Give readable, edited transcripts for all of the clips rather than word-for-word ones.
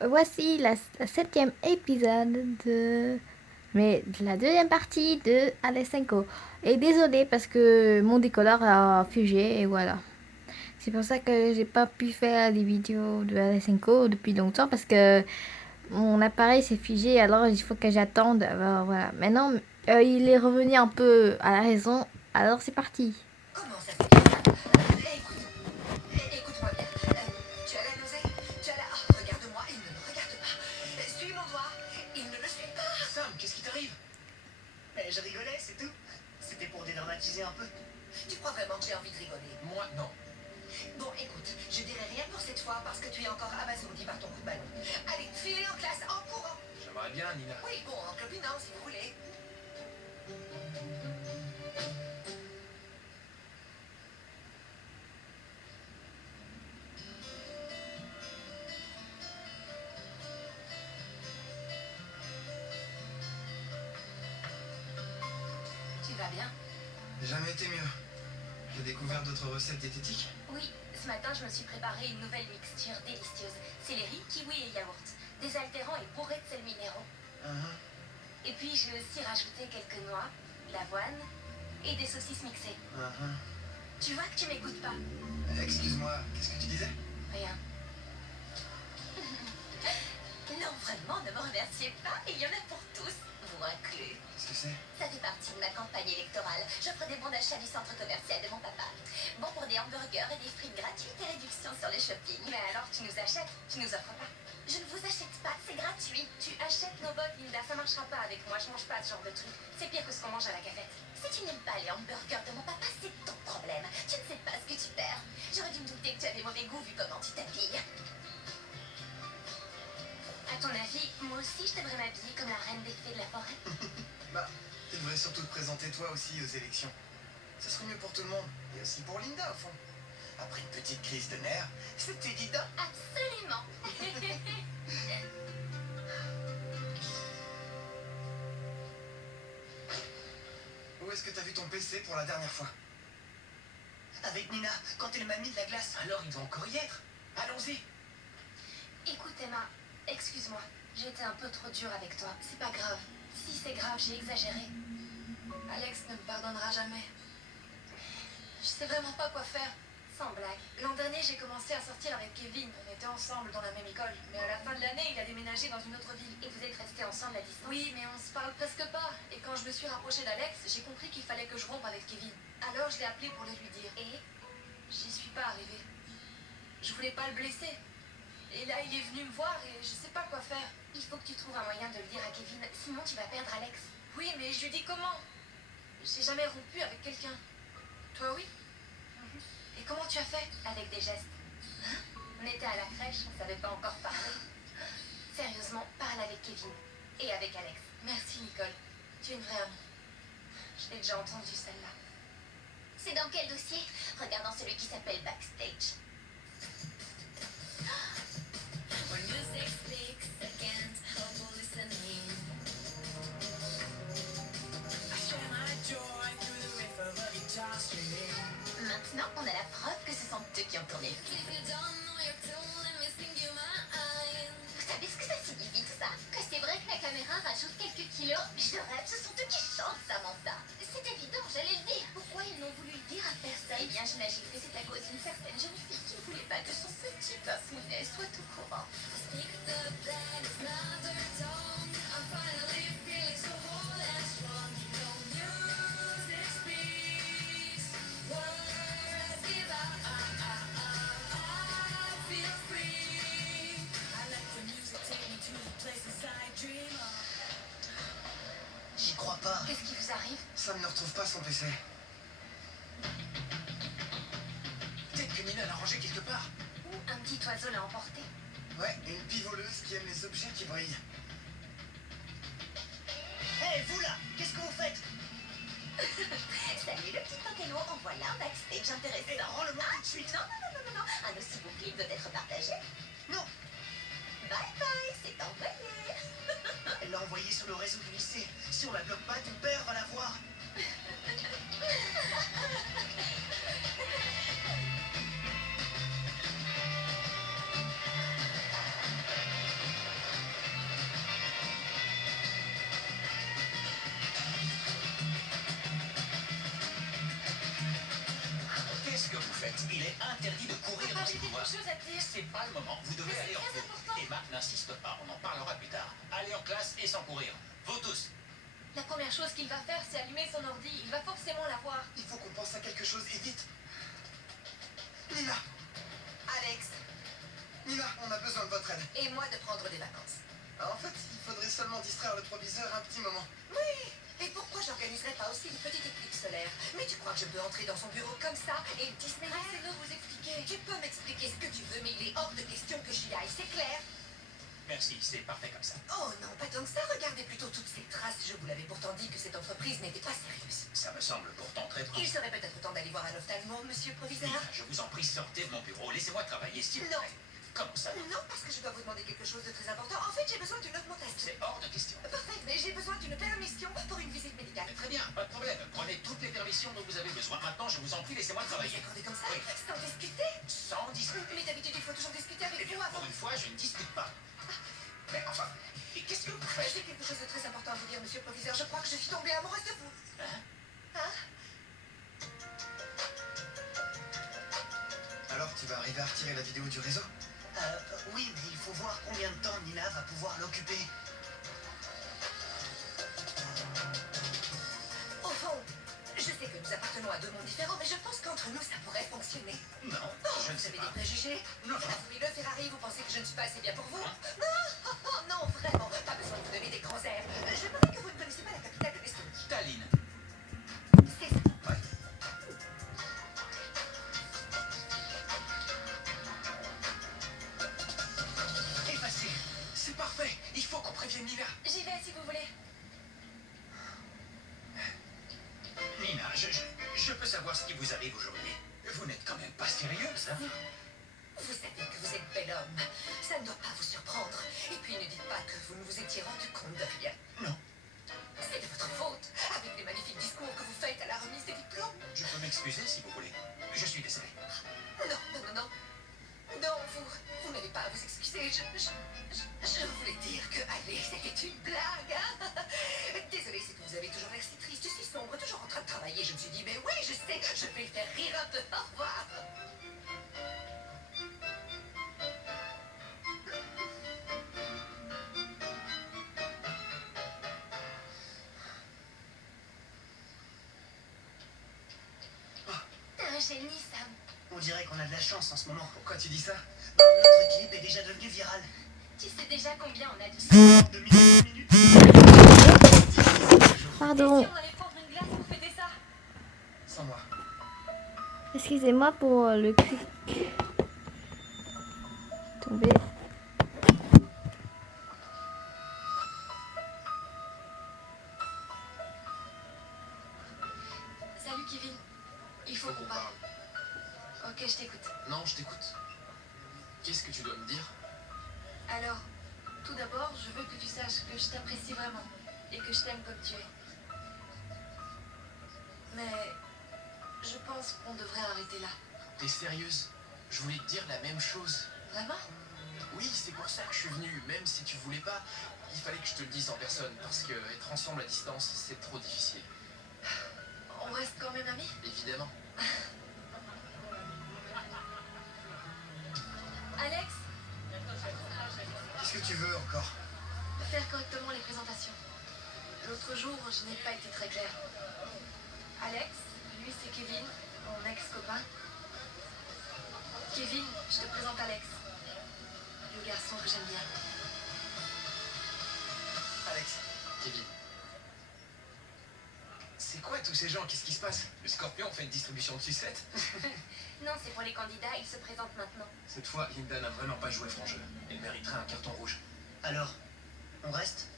voici la septième épisode de la deuxième partie de Alessenko. Et désolé parce que mon décolleur a fugé et voilà. C'est pour ça que j'ai pas pu faire les vidéos de Alessenko depuis longtemps parce que mon appareil s'est figé alors il faut que j'attende. Alors, voilà. Maintenant, il est revenu un peu à la raison. Alors c'est parti. Comment ça fait bien? Écoute-moi bien. Tu as la nausée? Tu as la... Oh, regarde-moi, il ne me regarde pas. Suis mon doigt, il ne me suit pas. Sam, qu'est-ce qui t'arrive? Mais je rigolais, c'est tout. C'était pour dédramatiser un peu. Tu crois vraiment que j'ai envie de rigoler? Moi, non. Bon, écoute, je dirai rien pour cette fois parce que tu es encore abasourdi par ton coup de ballon. Allez, filez en classe en courant. J'aimerais bien, Nina. Oui, bon, en clopinant si vous voulez. Tu vas bien? Jamais été mieux. T'as découvert d'autres recettes diététiques? Oui, ce matin je me suis préparé une nouvelle mixture délicieuse. Céleri, kiwi et yaourt. Désaltérant et bourré de sels minéraux. Et puis j'ai aussi rajouté quelques noix, de l'avoine et des saucisses mixées. Tu vois que tu m'écoutes pas. Excuse-moi, qu'est-ce que tu disais? Rien. Non, vraiment, ne me remerciez pas. Il y en a pour tous, vous inclus. Qu'est-ce que c'est? Ça fait partie de ma campagne électorale. J'offre des bons d'achat du centre commercial de mon papa. Bon pour des hamburgers et des frites gratuites et réductions sur le shopping. Mais alors tu nous achètes, tu nous offres pas. Je ne vous achète pas, c'est gratuit. Tu achètes nos bottes, Linda, ça marchera pas avec moi, je mange pas ce genre de truc. C'est pire que ce qu'on mange à la cafette. Si tu n'aimes pas les hamburgers de mon papa, c'est ton problème. Tu ne sais pas ce que tu perds. J'aurais dû me douter que tu avais mauvais goût vu comment tu t'habilles. À ton avis, moi aussi je devrais m'habiller comme la reine des fées de la forêt. Bah, tu devrais surtout te présenter toi aussi aux élections. Ce serait mieux pour tout le monde. Et aussi pour Linda, au fond. Après une petite crise de nerfs, c'est évident. Absolument. Où est-ce que t'as vu ton PC pour la dernière fois? Avec Nina, quand elle m'a mis de la glace. Alors il doit encore y être. Allons-y. Écoute Emma, excuse-moi, j'ai été un peu trop dure avec toi. C'est pas grave. Si c'est grave, j'ai exagéré. Alex ne me pardonnera jamais. Je sais vraiment pas quoi faire. Sans blague. L'an dernier, j'ai commencé à sortir avec Kevin. On était ensemble dans la même école. Mais à la fin de l'année, il a déménagé dans une autre ville. Et vous êtes restés ensemble à distance? Oui, mais on se parle presque pas. Et quand je me suis rapprochée d'Alex, j'ai compris qu'il fallait que je rompe avec Kevin. Alors je l'ai appelé pour le lui dire. Et J'y suis pas arrivée. Je voulais pas le blesser. Et là, il est venu me voir et je sais pas quoi faire. il faut que tu trouves un moyen de le dire à Kevin, sinon tu vas perdre Alex. Oui, mais je lui dis comment? J'ai jamais rompu avec quelqu'un. Toi, oui? Et comment tu as fait? Avec des gestes. On était à la crèche, on savait pas encore parler. Sérieusement, parle avec Kevin. Et avec Alex. Merci, Nicole. Tu es une vraie amie. Je l'ai déjà entendu celle-là. C'est dans quel dossier? Regarde dans celui qui s'appelle Backstage. When music speaks, I can't help listening. I share my joy through the riff of a guitar string. Maintenant, on a la preuve que ce sont eux qui ont tourné le film. Vous savez ce que ça signifie tout ça? Que c'est vrai que la caméra rajoute quelques kilos? Je rêve, ce sont eux qui chantent, Samantha. C'est évident, j'allais le dire. Pourquoi ils n'ont voulu le dire à personne? Eh bien, j'imagine que c'est à cause d'une certaine jeune fille qui ne voulait pas que son petit papounet soit au courant. J'y crois pas. Qu'est-ce qui vous arrive? Sam ne retrouve pas son PC. Peut-être que Nina l'a rangé quelque part. Ou un petit oiseau l'a emporté? Ouais, une pivoleuse qui aime les objets qui brillent. Hé, vous là, qu'est-ce que vous faites? Salut le petit Pokémon, en voilà un backstage intéressant. Hé, rends-le-moi tout de suite. Non. Un aussi beau clip doit être partagé. Non, Bye bye, c'est envoyé. elle l'a envoyé sur le réseau du lycée. Si on la bloque pas, ton père va la voir. interdit de courir Papa, dans les j'ai quelque couloirs. chose à te dire. C'est pas le moment, vous devez Mais aller c'est en très cours. important. Emma, n'insiste pas, on en parlera plus tard. Allez en classe et sans courir. Vous tous. La première chose qu'il va faire, c'est allumer son ordi. Il va forcément l'avoir. Il faut qu'on pense à quelque chose et vite. Nina, Alex, Nina, on a besoin de votre aide. et moi de prendre des vacances. En fait, il faudrait seulement distraire le proviseur un petit moment. Oui. Et pourquoi j'organiserais pas aussi une petite éclipse solaire? Mais tu crois que je peux entrer dans son bureau comme ça et le distraire? Laissez-nous vous expliquer. Tu peux m'expliquer ce que tu veux, mais il est hors de question que j'y aille, c'est clair? Merci, c'est parfait comme ça. Oh non, pas tant que ça. Regardez plutôt toutes ces traces. Je vous l'avais pourtant dit que cette entreprise n'était pas sérieuse. Ça me semble pourtant très Il serait peut-être temps d'aller voir un ophtalmo, monsieur le proviseur. Nina, je vous en prie, sortez de mon bureau. Laissez-moi travailler, s'il vous Non. plaît. Comment ça? Non, parce que je dois vous demander quelque chose de très important. En fait, j'ai besoin d'une augmentation. C'est hors de question. Parfait, mais j'ai besoin d'une permission pour une visite médicale. Mais très bien, pas de problème. Prenez toutes les permissions dont vous avez besoin. Maintenant, je vous en prie, laissez-moi Vous travailler. accordez comme ça, Oui. sans discuter. Sans discuter. Mais d'habitude, il faut toujours discuter Eh avec bien, vous avant. pour une fois, je ne discute pas. Mais enfin, et qu'est-ce que vous faites? J'ai quelque chose de très important à vous dire, monsieur le proviseur. Je crois que je suis tombée amoureuse de vous. Hein? Alors, tu vas arriver à retirer la vidéo du réseau? Oui, mais il faut voir combien de temps Nina va pouvoir l'occuper. Au fond, je sais que nous appartenons à deux mondes différents, mais je pense qu'entre nous, ça pourrait fonctionner. Non, Oh, je ne vous sais avez pas. des préjugés? Non. La Formule 1 Ferrari, vous pensez que je ne suis pas assez bien pour vous? Hein? Non, vraiment, pas besoin de vous donner des grands airs. Je parie que vous ne connaissez pas la capitale de l'Estonie. Tallinn. C'est ça. Ouais. Effacé. C'est parfait. Il faut qu'on prévienne Nina. J'y vais si vous voulez. Nina, je peux savoir ce qui vous arrive aujourd'hui. Vous n'êtes quand même pas sérieuse, hein? Vous savez que vous êtes bel homme. Ça ne doit pas vous surprendre. Et puis ne dites pas que vous ne vous étiez rendu compte de rien. Non. C'est de votre faute, avec les magnifiques discours que vous faites à la remise des diplômes. Je peux m'excuser si vous voulez. Je suis désolé. Non, non, non, non. Non, vous n'avez pas à vous excuser. Je voulais dire que, allez, c'était une blague, hein. Désolée, c'est que vous avez toujours l'air si triste, si sombre, toujours en train de travailler. Je me suis dit, mais oui, je sais, je vais le faire rire un peu. Au revoir. T'es un génie, Sam. On dirait qu'on a de la chance en ce moment. Pourquoi tu dis ça? Notre clip est déjà devenu viral. Tu sais déjà combien on a de De minute en minute. Pardon. Si on allait prendre une glace pour fêter ça. Sans moi. Excusez-moi pour le clic tombé. Salut Kevin. Il faut qu'on parle. Ok, je t'écoute. Non, je t'écoute. Qu'est-ce que tu dois me dire? Alors, tout d'abord, je veux que tu saches que je t'apprécie vraiment et que je t'aime comme tu es. Mais je pense qu'on devrait arrêter là. T'es sérieuse? Je voulais te dire la même chose. Vraiment? Oui, c'est pour ça que je suis venu. Même si tu voulais pas, il fallait que je te le dise en personne. Parce que être ensemble à distance, c'est trop difficile. On reste quand même amis? Évidemment. Alex, Qu'est-ce que tu veux encore? faire correctement les présentations. L'autre jour, je n'ai pas été très claire. Alex, lui c'est Kevin, mon ex-copain. Kevin, je te présente Alex. Le garçon que j'aime bien. Alex, Kevin. c'est quoi tous ces gens? Qu'est-ce qui se passe? Le Scorpion fait une distribution de sucettes. Non, c'est pour les candidats, ils se présentent maintenant. Cette fois, Linda n'a vraiment pas joué franc jeu. Elle mériterait un carton rouge. Alors, on reste?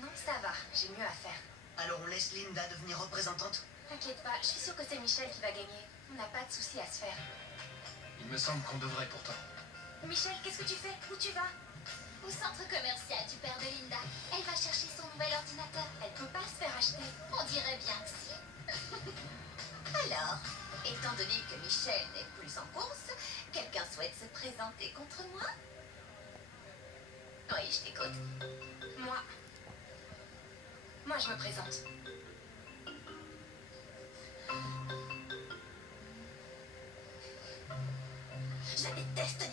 Non, ça va, j'ai mieux à faire. Alors on laisse Linda devenir représentante? T'inquiète pas, je suis sûre que c'est Michel qui va gagner. On n'a pas de soucis à se faire. Il me semble qu'on devrait pourtant. Michel, qu'est-ce que tu fais? Où tu vas? Au centre commercial du père de Linda. Elle va chercher son nouvel ordinateur. Elle peut pas se faire acheter. On dirait bien que si. Alors, étant donné que Michel n'est plus en course, quelqu'un souhaite se présenter contre moi? Oui, je t'écoute. Moi. Moi, je me présente. déteste